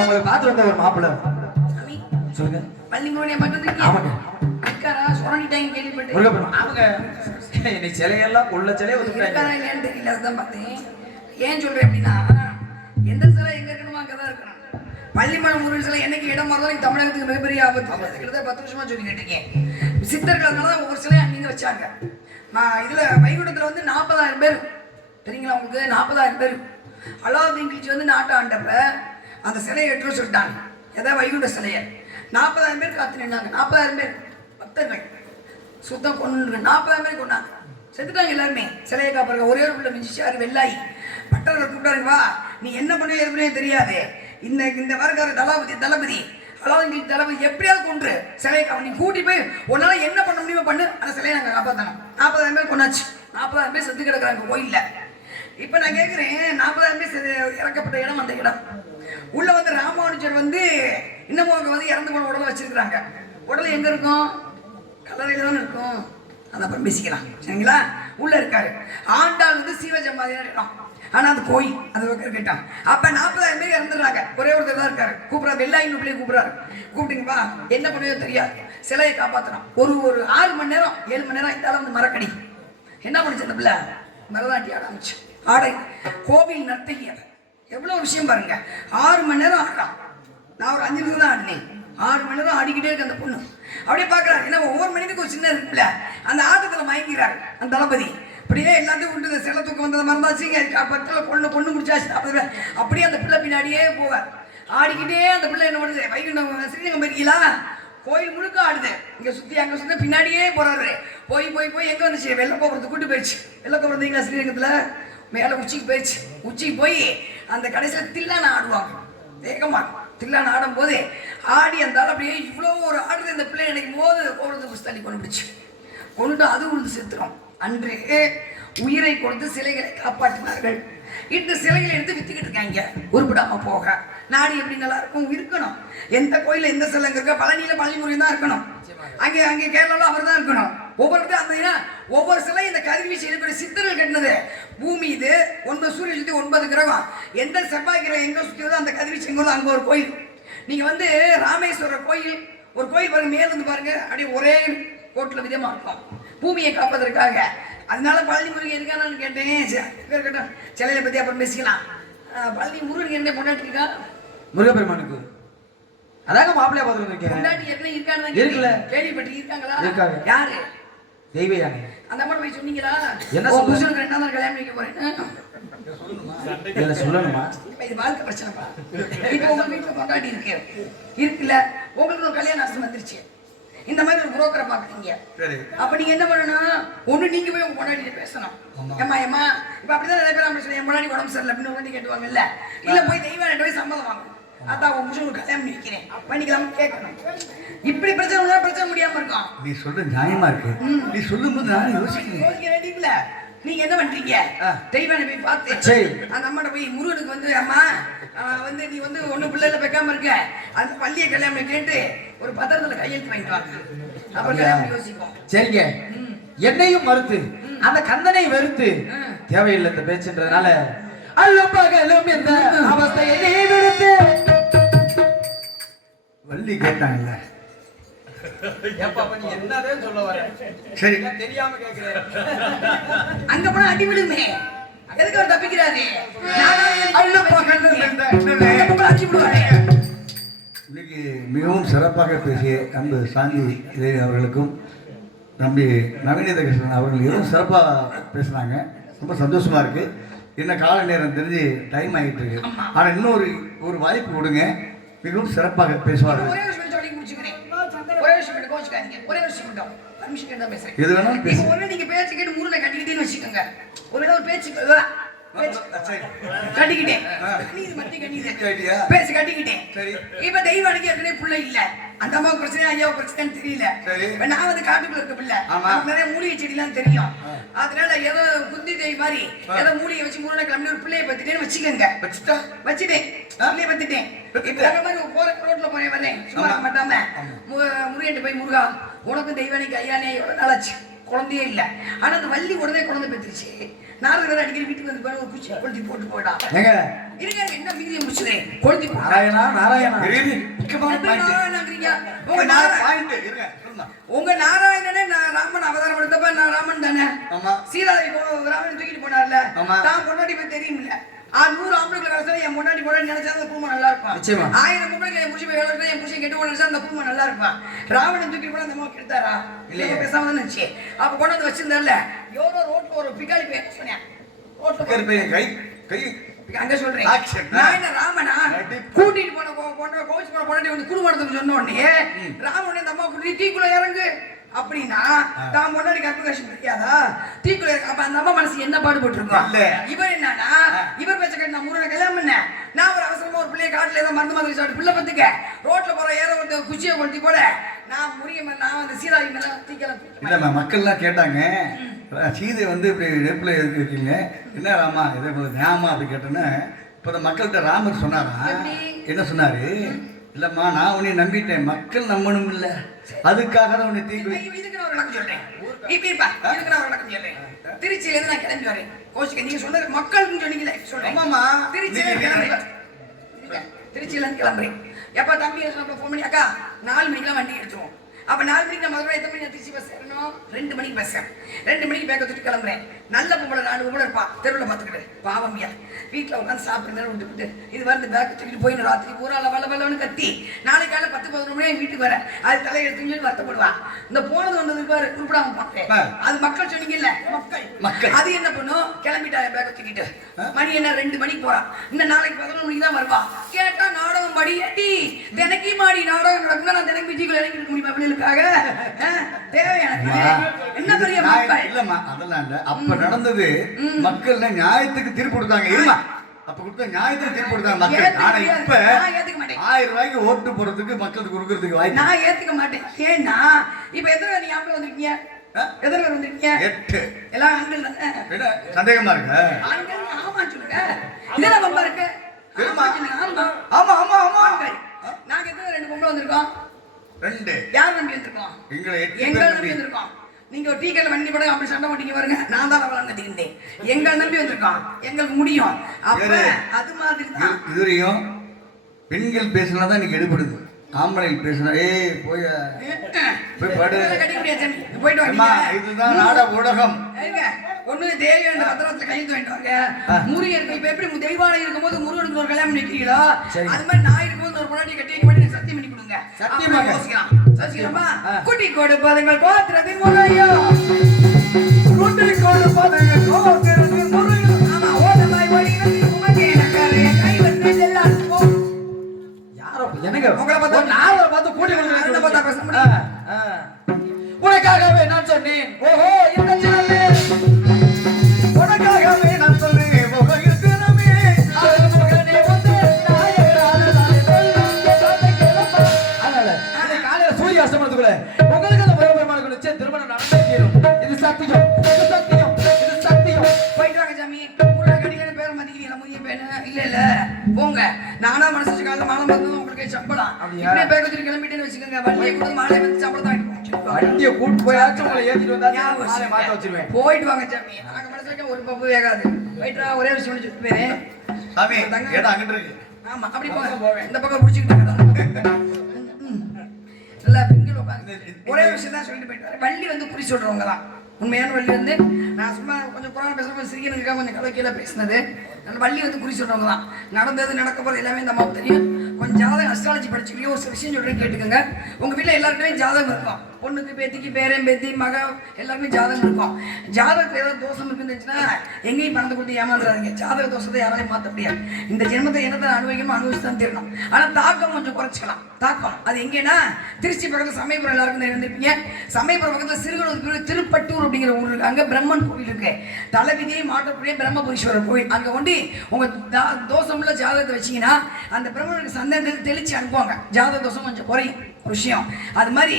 உங்களை பார்த்து வந்த ஒரு மாப்பிள்ளை. சொல்லுங்க. பள்ளி முருகனை மட்டும் ஆமாங்க. அவங்க நீ சிலையெல்லாம் உள்ள சிலையை இல்லையான்னு தெரியல அதுதான் பார்த்தேன். ஏன் சொல்றேன் அப்படின்னா எந்த சிலை எங்க இருக்கணுமோ அங்கதான் இருக்கணும். பள்ளிமலை முருகன் சிலை என்னைக்கு இடம் மாறதாலும் தமிழகத்துக்கு மிகப்பெரிய ஆபத்து. அது கிட்டத்தட்ட பத்து வருஷமா சொல்லிக்கிட்டு இருக்கேன் சித்தர்கள் அதனால தான் ஒவ்வொரு சிலையும் அங்கங்க வச்சாங்க. இதுல வைகுண்டத்துல வந்து நாற்பதாயிரம் பேர். தெரியுங்களா உங்களுக்கு? நாற்பதாயிரம் பேர். அலாவுதீன் கிழிச்சி வந்து நாட்டை ஆண்டப்ப அந்த சிலையை எட்டுன்னு சொல்லிட்டாங்க எதாவது வைகுண்ட சிலையை. நாற்பதாயிரம் பேர் காத்து நின்னாங்க. நாற்பதாயிரம் பேர். பக்தர்கள். சுத்தம் கொண்டு நாற்பதாயிரம் பேர் கொண்டாங்க செத்துட்டாங்க எல்லாருமே. சிலையை காப்பாருங்க ஒரே ஒரு பிள்ளை மிஞ்சிச்சு. யாரு வெள்ளாயி. பட்டரை கூப்பிட்டாருங்க வா. நீ என்ன பண்ணுவே எதுவுமே தெரியாது. இந்த இந்த வரக்கார தளபதி தளபதி அதாவது தளபதி எப்படியாவது கொண்டு சிலையை கா நீ கூட்டி போய் உன்னால என்ன பண்ண முடியுமோ பண்ணு. அந்த சிலையை நாங்கள் காப்பாற்றணும் நாற்பதாயிரம் பேர் கொண்டாச்சு நாற்பதாயிரம் பேர் செத்து கிடக்குறாங்க கோயில்ல. இப்போ நான் கேட்குறேன் நாற்பதாயிரம் பேர் இறக்கப்பட்ட இடம் அந்த இடம். உள்ள வந்து ராமானுஜர் வந்து இன்னமும் அவங்க வந்து இறந்து போன உடலை வச்சிருக்கிறாங்க. உடல் எங்க இருக்கும்? கல்லறையில தானே இருக்கும். அதை அப்புறம் பேசிக்கலாம். சரிங்களா? உள்ள இருக்காரு. ஆண்டாள் வந்து சீவஜம்பாதியான இடம் ஆனா அது கோயில் அது பக்கம் இருக்கட்டும் அப்ப நாற்பதாயிரம் பேர் இறந்துடுறாங்க. ஒரே ஒருத்தர் தான் இருக்காரு. கூப்பிடா வெள்ளாயின் பிள்ளை கூப்பிடுறாரு. கூப்பிட்டீங்கப்பா என்ன பண்ணுவோ தெரியாது. சிலையை காப்பாத்தணும் ஒரு ஒரு ஆறு மணி நேரம் ஏழு மணி நேரம் இருந்தாலும் வந்து மரக்கடி. என்ன பண்ணுச்சு அந்த பிள்ளை? மரதாட்டி ஆட ஆரம்பிச்சு. ஆடை கோவில் நர்த்தகி எவ்வளோ விஷயம் பாருங்க. ஆறு மணி நேரம் ஆடுறான். நான் ஒரு அஞ்சு நிமிஷம் தான் ஆடினேன். ஆறு மணி நேரம் ஆடிக்கிட்டே இருக்கு அந்த பொண்ணு. அப்படியே பார்க்கறாரு. ஏன்னா ஒவ்வொரு மணிக்கு ஒரு சின்ன இருக்குல்ல அந்த ஆட்டத்தில் மயங்கிறார் அந்த தளபதி. அப்படியே எல்லாத்தையும் விட்டு இந்த சில தூக்கம் வந்தது மறந்தாச்சுங்க பக்கத்தில் பொண்ணு பொண்ணு முடிச்சாச்சு. அப்படி அப்படியே அந்த பிள்ளை பின்னாடியே போவார். ஆடிக்கிட்டே அந்த பிள்ளை என்ன பண்ணுது? வைகுண்டம் ஸ்ரீரங்கம் போயிருக்கீங்களா கோயில் முழுக்க ஆடுது. இங்கே சுற்றி அங்கே சுற்றி பின்னாடியே போகிறாரு போய் போய் போய் எங்கே வந்துச்சு? வெள்ள கூட்டு போயிடுச்சு. வெள்ளக்கோபுரம் இருந்தீங்களா மேலே உச்சிக்கு போயிடுச்சு. உச்சிக்கு போய் அந்த கடைசியில் தில்லான ஆடுவாங்க. வேகமா தில்லான ஆடும்போது ஆடி அந்த ஆள் அப்படியே இவ்வளோ ஒரு ஆடுறது இந்த பிள்ளை. நினைக்கும் போது கோபுரத்தை குஸ் தள்ளி கொண்டு பிடிச்சு கொண்டு அது உழுது செத்துரும். அன்று உயிரை கொடுத்து சிலைகளை காப்பாற்றினார்கள். இந்த சிலைகளை எடுத்து வித்துக்கிட்டு இருக்காங்க. உருப்பிடாம போக. நாடு எப்படி நல்லா இருக்கும் இருக்கணும். எந்த கோயில்ல எந்த சிலை இருக்க பழனியில பழனி முருகன் தான் இருக்கணும். அங்கே அங்கே கேரளாவில் அவர் தான் இருக்கணும். ஒவ்வொரு இடத்துல அந்த ஒவ்வொரு சிலை இந்த கதிர்வீச்சு இருக்கிற சித்தர்கள் கட்டினது. பூமி இது ஒன்பது சூரியன் சுத்தி ஒன்பது கிரகம். எந்த செவ்வாய் கிரகம் எங்க சுத்தியதோ அந்த கதிர்வீச்சு எங்கோ அங்க ஒரு கோயில். நீங்க வந்து ராமேஸ்வரர் கோயில் ஒரு கோயில் பாருங்க மேல இருந்து பாருங்க அப்படியே ஒரே கோட்டில் விதமா இருக்கும். பூமியை காப்பதற்காக. அதனால பழனி முருகன் இருக்கானான்னு கேட்டேன். சரி, இருக்கட்டும். சிலையை பத்தி அப்புறம் பேசிக்கலாம். பழனி முருகன் என்ன கொண்டாட்டி இருக்கா? முருகப்பெருமானுக்கு. அதாங்க மாப்பிள்ளைய பார்த்துட்டு இருக்கேன் கொண்டாட்டி ஏற்கனவே இருக்கான்னு இருக்குல்ல. கேள்விப்பட்டு இருக்காங்களா? இருக்காங்க. யாரு? தெய்வ யானை அந்த அம்மா போய் சொன்னீங்களா? என்ன? புருஷனுக்கு ரெண்டாம் கல்யாணம் வைக்க போறேன். சொல்லணுமா? இது வாழ்க்கை பிரச்சனைப்பா. இப்போ உங்க வீட்டுல கொண்டாடி இருக்கு. இருக்குல்ல. உங்களுக்கு ஒரு கல்யாண ஆசை வந்துருச்சு. இந்த மாதிரி புரோக்கரை பாக்குறீங்க அப்ப நீங்க என்ன பண்ணணும்? ஒண்ணு நீங்க போய் உங்க பொண்டாட்டி பேசணும். ஏமா ஏமா இப்ப அப்படிதான் நிறைய பேர் அப்படி என் பொண்டாட்டி உடம்பு சரியில்லை அப்படின்னு வாட்டி கேட்டுவாங்கல்ல. இல்ல போய் தெய்வம் போய் சம்மதம் வாங்கணும். அதான் உங்க புருஷனுக்கு கல்யாணம் பண்ணி வைக்கிறேன் பண்ணிக்கலாம் கேட்கணும். இப்படி பிரச்சனை உள்ள பிரச்சனை முடியாம இருக்கும். நீ சொல்ற நியாயமா இருக்கு. நீ சொல்லும்போது நானும் யோசிக்கிறேன். யோசிக்க வேண்டியதுல நீங்க என்ன பண்றீங்க. தெய்வானை போய் பார்த்து. அந்த அம்மாட்ட போய் முருகனுக்கு வந்து அம்மா வந்து நீ வந்து ஒண்ணு பிள்ளைல வைக்காம இருக்க. அந்த பள்ளியை கல்யாணம் கேட்டு ஒரு பத்திரத்துல கையெழுத்து வாங்கிட்டு வாங்க. சரிங்க. என்னையும் மறுத்து அந்த கந்தனை வெறுத்து. தேவையில்லை இந்த பேச்சுன்றதுனால அல்லும் பகலும் இந்த அவஸ்தையை நீ விடுத்து வள்ளி கேட்டாங்கல்ல. ஏப்பா நீ என்னதே சொல்ல வர? சரி. தெரியாம கேக்குறேன் அங்க போனா அடி விழுமே எதுக்கு அவர் தப்பிக்கிறாரு? இன்னைக்கு மிகவும் சிறப்பாக பேசிய அன்பு சாந்தி தேவி அவர்களுக்கும் தம்பி நவீனத கிருஷ்ணன் அவர்கள் மிகவும் சிறப்பாக பேசுனாங்க. ரொம்ப சந்தோஷமா இருக்கு. என்ன கால நேரம் தெரிஞ்சு டைம் ஆகிட்டு இருக்கு. ஆனால் இன்னொரு ஒரு வாய்ப்பு கொடுங்க. மிகவும் சிறப்பாக பேசுவார்கள். எது வேணாலும் பேசு. கட்டிக்கிட்டேன்? பேசி கட்டிக்கிட்டேன். இப்ப தெய்வானுக்கு ஏற்கனவே புள்ள இல்ல? அந்த பிரச்சனை ஐயாவுக்கு பிரச்சனைன்னு தெரியல. நான் வந்து காட்டுக்குள்ள இருக்க பிள்ளை. நிறைய மூலிகை செடிலாம் தெரியும். அதனால ஏதோ குந்தி தேய் மாதிரி ஏதோ மூலிகை வச்சு முருகனை கிளம்பி ஒரு பிள்ளைய பத்திட்டேன்னு வச்சுக்கோங்க. வச்சுட்டா? வச்சுட்டேன். பிள்ளைய பத்திட்டேன். இப்ப மாதிரி போற ரோட்ல போறேன் வரேன் சும்மா மாட்டாம. போய் முருகா உனக்கும் தெய்வானிக்கு ஐயானே எவ்வளவு நாளாச்சு? குழந்தையே இல்ல. ஆனா அந்த வள்ளி உடனே குழந்தை பெற்றுச்சு. நாலு பேர் அடிக்கடி வீட்டுக்கு வந்து பாரு, ஒரு குச்சி கொளுத்தி போட்டு போடா. ஏங்க? இருங்க என்ன மீதியை கொளுத்தி போடா. நாராயணா நாராயணா? உங்க நாரா- பாயிண்ட். இருங்க சொல்லுங்க உங்க நாராயணனே நான் ராமன் அவதாரம் எடுத்தப்ப நான் ராமன் தானே? ஆமா. சீதாவை ராமன் தூக்கிட்டு போனார்ல. ஆமா. தான் பொண்டாட்டி போய் தெரியுமில்ல. ஆ நூறு ஆம்பளைக்கு கடைசியில் என் பொண்டாட்டி பொண்டாட்டி நினைச்சா அந்த குடும்பம் நல்லா இருக்கும் நிச்சயமா. ஆயிரம் பொம்பளைக்கு என் புருஷன் வேலை என் புருஷன் கெட்டு போனா அந்த குடும்பம் நல்லா இருக்கும் ராவணன் தூக்கி போனா அந்த அம்மா கெடுத்தாரா? இல்லையே. பேசாம தான் இருந்துச்சு. அப்ப கொண்டு வந்து வச்சிருந்தார்ல? எவ்வளோ ரோட்ல ஒரு பிக்காளி பேர் சொன்னேன். ரோட்ல கை கை. அங்க சொல்றேன். நான் என்ன ராமனா. கூட்டிட்டு போன கொ- கொண்ட கோச்சு போன பொண்டாட்டி வந்து குடும்பத்துக்கு சொன்ன உடனே ராமனே இந்த அம்மா கூட்டி தீக்குள்ள இறங்கு. அப்படின்னா தான் முன்னாடி கற்பகேஷன் தெரியாதா? தீக்குள்ள அப்ப அந்த அம்மா மனசு என்ன பாடுபட்டு இருக்கோம் இல்ல. இவர் என்னன்னா இவர் பேச்ச கேட்டு நான் முருகனை கல்யாணம் பண்ணேன். நான் ஒரு அவசரமா ஒரு பிள்ளைய காட்டுல ஏதோ மருந்து மாதிரி சாப்பிட்டு பிள்ளை பத்துக்க ரோட்ல போற ஏற ஒரு குச்சியை கொளுத்தி போட. நான் முருகன் நான் வந்து சீராகி மேல தீக்கலாம் இல்லைம்மா மக்கள்லாம் கேட்டாங்க. சீதை வந்து இப்படி நெருப்புல இருக்கீங்க? என்ன ராமா இதே போல ஞாமா அப்படி கேட்டோன்னே இப்போ மக்கள்கிட்ட ராமர் சொன்னாரா? என்ன சொன்னாரு? இல்லம்மா நான் உன்னை நம்பிட்டேன். மக்கள் நம்பணும் இல்ல. அதுக்காக தான் உன்னை தீ வை- இதுக்கு நான் ஒரு விளக்கம் சொல்றேன். இப்ப இதுக்கு நான் ஒரு விளக்கம் சொல்றேன். திருச்சியில இருந்து நான் கிளம்பி வரேன். கோச்சுக்க நீங்க சொன்னது மக்களுக்கு சொன்னீங்களே சொல்றேன். ஆமாம்மா. திருச்சியில கிளம்புறேன் இருங்க. திருச்சியில இருந்து கிளம்புறேன். எப்ப தம்பி ஃபோன் பண்ணி அக்கா நாலு மணிக்கெல்லாம் வண்டி எடுத்துருவோம். அப்ப நாலு மணிக்கு நான் மதுரை எத்தனை மணி நான் திருச்சி பஸ் ஏறணும்? ரெண்டு மணிக்கு பஸ் ரெண்டு மணிக்கு பேக்க தூக்கி கிளம்புறேன். நல்ல பொம்பளை நாலு பொம்பளை இருப்பா. தெருவில் பார்த்துக்கிட்டு. பாவம் யா வீட்டில் உட்காந்து சாப்பிட்டு நேரம் விட்டுக்கிட்டு இது வந்து பேக்க தூக்கிட்டு போய் நான் ராத்திரி பூரா லவ லவலன்னு கத்தி. நாளைக்கு காலையில் பத்து பதினொரு மணி வீட்டுக்கு வரேன் அது தலையை எடுத்துன்னு வருத்தப்படுவா. இந்த போனது வந்தது பாரு உருப்படாம பார்த்தேன். அது மக்கள் சொன்னீங்கல்ல மக்கள். மக்கள். அது என்ன பண்ணும்? கிளம்பிட்டா பேக்க தூக்கிட்டு மணி என்ன ரெண்டு மணிக்கு போறான் இன்னும் நாளைக்கு பதினொரு மணிக்கு தான் வருவா. கேட்டா நாடகம் படி ஏட்டி தினைக்கு மாடி நாடகம் நடக்குன்னா நான் தினைக்கு விஜய்க்குள்ள இறங்கி இருக்க முடியுமா ஆ? தேவை எனக்கு. என்ன பெரிய மக்கள்? இல்லம்மா அதெல்லாம் இல்ல. அப்ப நடந்தது மக்கள் நியாயத்துக்கு தீர்ப்பு கொடுத்தாங்க. இருமா? அப்ப கொடுத்த நியாயத்துக்கு தீர்ப்பு கொடுத்தாங்க மக்கள். ஆனா. இப்ப. ஆயிரம் ரூபாய்க்கு ஓட்டு போடுறதுக்கு மக்களுக்கு கொடுக்கறதுக்கு வாய்ப்பு நான் ஏத்துக்க மாட்டேன். ஏன்னா இப்ப எத்தனை ஆம்பளை வந்திருக்கீங்க? எத்தனை பேர் வந்திருக்கீங்க எட்டு. எல்லாம் ஆண்கள் தானே என்ன சந்தேகமா இருக்கு ஆண்கள் ஆமா சொல்லுங்க. இதெல்லாம் ரொம்ப இருக்கு? ஆமா ஆமா. ஆமா ஆமா நாங்க எத்தனை ரெண்டு பொம்பளை வந்திருக்கோம். ரெண்டு. யார் நம்பி வந்திருக்கோம்? எங்களை எங்களை நம்பி வந்திருக்கோம். நீங்க ஒரு டீ கடையில் வண்டி போட அப்படி சண்டை போட்டீங்க பாருங்க. நான் தான் அவளை கட்டிக்கிட்டேன். எங்களை நம்பி வந்திருக்கோம். எங்களுக்கு முடியும். அப்ப? அது மாதிரி தான் பெண்கள் பேசினா தான் இன்னைக்கு எடுபடுது ஆம்பளைகள் பேசினா ஏய் போய் போய் படு. இதுதான் நாட ஊடகம். ஒண்ணு தேவி அந்த பத்திரத்துல கையெழுத்து வாங்கிட்டு வாங்க. முருகன் இப்ப எப்படி தெய்வானை இருக்கும்போது முருகனுக்கு ஒரு கல்யாணம் நிக்கிறீங்களோ. அது மாதிரி நான் இருக்கும்போது ஒரு பொண்டாட்டி கட்டி வைக்க மாட்டேன் சத்தியம் பண்ணி கொடுங்க. அப்புறம் யோசிக்கலாம் ஆ. குட்டி கொடுப்பதுங்கள் கோத்திரத்தின் முறையோ? குட்டி கொடுப்பது கோத்திரத்தின் முறையோ. என்னங்க உங்களை பார்த்தா- நாவலை பார்த்து கூட்டி வந்து பார்த்தா பேச முடியும். உனக்காகவே நான் சொன்னேன். ஓஹோ இந்த உனக்காகவே நான் சொன்னேன். அதனால இன்னைக்கு காலையில சூரிய அஸ்தமனத்துக்குள்ள. உங்களுக்கு அந்த முருகப்பெருமானுக்கு நிச்சயம் திருமணம் நடந்தே தீரும். இது சத்தியம். இது சத்தியம். இது சத்தியம். போயிட்டு வாங்க சாமி. முருகன் கடிக்கணும் பேர் மதிக்கிறீங்களா? முதிய பேனு இல்ல இல்ல. போங்க. நானா மனசு காலைல மாலை மருந்து உங்களுக்கு சம்பளம்? இப்படியே பேக் வச்சுட்டு கிளம்பிட்டேன்னு வச்சுக்கோங்க வண்டியை கொடுத்து மாலை வந்து சம்பளம் தான். வண்டியை கூட்டு போயாச்சும் உங்களை ஏத்திட்டு வந்தா மாலை மாத்த வச்சுக்கோங்க. வச்சிருவேன். போயிட்டு வாங்க சாமி. நாங்க மனசு வைக்க ஒரு பப்பு வேகாது. வா, ஒரே விஷயம் முடிச்சு போயிரு. சாமி ஏடா அங்கிட்டு இருக்கு. ஆமா அப்படி போங்க. இந்த பக்கம் பிடிச்சிக்கிட்டாங்க நல்லா பெண்கள் உட்காந்து ஒரே விஷயம் தான் சொல்லிட்டு போயிட்டு வள்ளி வந்து குறி சொல்றவங்க தான் உண்மையான வள்ளி வந்து நான் சும்மா கொஞ்சம் புராணம் பேசுகிறப்ப சிறியனுக்காக கொஞ்சம் கதை கீழே பேசினது. அந்த வள்ளி வந்து குறி சொல்கிறவங்க தான். நடந்தது நடக்க போறது எல்லாமே இந்த அம்மாவுக்கு தெரியும். கொஞ்சம் ஜாதகம் அஸ்ட்ராலஜி படிச்சுக்கிட்டே ஒரு சில விஷயம் சொல்கிறேன் கேட்டுக்கோங்க. உங்கள் வீட்டில் எல்லாருக்குமே ஜாதகம் இருக்கும்? பொண்ணுக்கு பேத்திக்கு பேரன் பேத்தி மக எல்லாருமே ஜாதகம் இருக்கும். ஜாதகத்தில் ஏதாவது தோஷம் இருந்துச்சுன்னா எங்கேயும் பணத்தை கொடுத்து ஏமாந்துடாதீங்க ஜாதக தோஷத்தை யாராலையும் மாற்ற முடியாது. இந்த ஜென்மத்தை என்னத்தை அனுபவிக்கணும் அனுபவிச்சு தான் தெரியணும் ஆனால் தாக்கம் கொஞ்சம் குறைச்சிக்கலாம். தாக்கம். அது எங்கேன்னா திருச்சி பக்கத்தில் சமயபுரம் எல்லாருக்கும் இருந்திருப்பீங்க சமயபுரம் பக்கத்தில் சிறுகனூர் திருப்பட்டூர் அப்படிங்கிற ஊர் இருக்கு. அங்கே பிரம்மன் கோவில் இருக்கு. தலைவிதியை மாற்றக்கூடிய பிரம்மபுரீஸ்வரர் கோவில். அங்கே கொண்டு உங்கள் தா தோஷமுள்ள ஜாதகத்தை வச்சிங்கன்னா அந்த பிரம்மனுக்கு சந்தேகத்தில் தெளிச்சு அனுப்புவாங்க. ஜாதக தோஷம் கொஞ்சம் குறையும். விஷயம். அது மாதிரி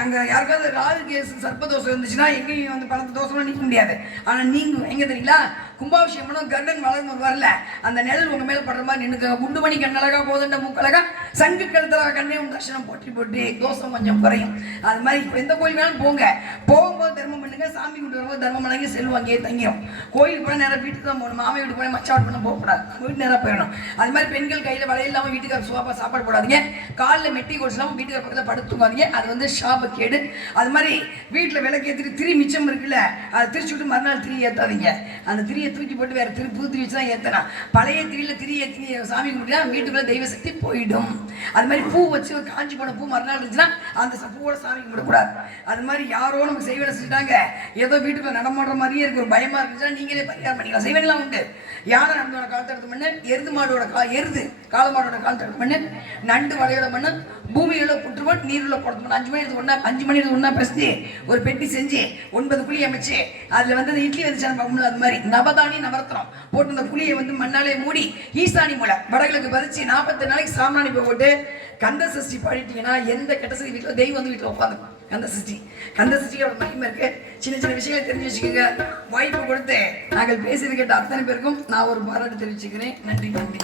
அங்கே யாருக்காவது ராகு கேஸ் சர்ப்ப தோசை இருந்துச்சுன்னா எங்கேயும் வந்து பணத்தை தோசைலாம் நீக்க முடியாது. ஆனால் நீங்க எங்கே தெரியுங்களா? கும்பாபிஷேகம்னா கர்ணன் வளர்ந்து வரல. அந்த நிழல் உங்க மேல படுற மாதிரி நின்னுக்க குண்டு மணி கண்ணழகா போதண்ட மூக்கழகா சங்கு கழுத்தழகா கண்ணே உன் தர்ஷனம் போட்டி போட்டு தோஷம் கொஞ்சம் குறையும். அது மாதிரி இப்போ எந்த கோயில் வேணாலும் போங்க. போகும்போது தர்மம் பண்ணுங்க. சாமி கொண்டு வரும்போது தர்மம் வழங்கி செல்வம் அங்கேயே தங்கிடும் கோயிலுக்கு போனால் நேரம் வீட்டுக்கு தான் போகணும். மாமா வீட்டுக்கு போய் மச்சா பண்ண போகக்கூடாது. நம்ம வீட்டு நேரம் போயிடணும். அது மாதிரி பெண்கள் கையில் வலையில் இல்லாமல் வீட்டுக்கு சுவாப்பா சாப்பாடு போடாதீங்க. காலில் மெட்டி கொடிச்சலாமல் வீட்டுக்கு பக்கத்தில் படுத்துக்காதீங்க அது வந்து ஷாப கேடு அது மாதிரி வீட்டில் விளக்கு ஏற்றிட்டு திரி மிச்சம் இருக்குல்ல அதை திரிச்சு விட்டு மறுநாள் திரி ஏற்றாதீங்க அந்த திரியை தூக்கி போட்டு வேற திரு புது திரி வச்சு தான் ஏற்றலாம் பழைய திரியில் திரி ஏற்றி சாமி கும்பிட்டா வீட்டுக்குள்ள தெய்வ சக்தி போயிடும். அது மாதிரி பூ வச்சு ஒரு காஞ்சி போன பூ மறுநாள் இருந்துச்சுன்னா அந்த ச- பூவோட சாமி கும்பிடக்கூடாது. அது மாதிரி யாரோ நமக்கு செய்வேலை செஞ்சுட்டாங்க. ஏதோ வீட்டுக்குள்ள நடமாடுற மாதிரியே இருக்கு. ஒரு பயமா இருந்துச்சுன்னா நீங்களே பரிகாரம் பண்ணிக்கலாம். செய்வேலாம் உண்டு. யானை நடந்தோட காலத்தை தடுத்து பண்ணு எருது மாடோட கா எருது கால மாடோட காலத்தை தடுத்து பண்ணு நண்டு வலையோட பண்ணு பூமியில புற்றுவன் நீரில் கொடுத்து பண்ணு அஞ்சு மணி எடுத்து ஒன்றா அஞ்சு மணி எடுத்து ஒன்றா பேசி ஒரு பெட்டி செஞ்சு ஒன்பது குழி அமைச்சு அதில் வந்து அந்த இட்லி வந்துச்சு பார்க்கணும் அது மாதிரி நவதானி நவர்த்தனம் போட்டு அந்த குழியை வந்து மண்ணாலே மூடி ஈசானி மூலை வடகிழக்கு பதிச்சு நாற்பத்தி நாளைக்கு சாம்பிராணி போட்டு கந்த சஷ்டி பாடிட்டீங்கன்னா எந்த கெட்ட சக்தி வீட்டில் தெய்வம் வந்து வீட்டில் உட்காந்து கந்த சஷ்டி. கந்த சஷ்டியோட மகிமை இருக்கு. சின்ன சின்ன விஷயங்களை தெரிஞ்சு வச்சுக்கோங்க. வாய்ப்பு கொடுத்து நாங்கள் பேசியது கேட்ட அத்தனை பேருக்கும் நான் ஒரு பாராட்டு தெரிவிச்சுக்கிறேன். நன்றி நன்றி.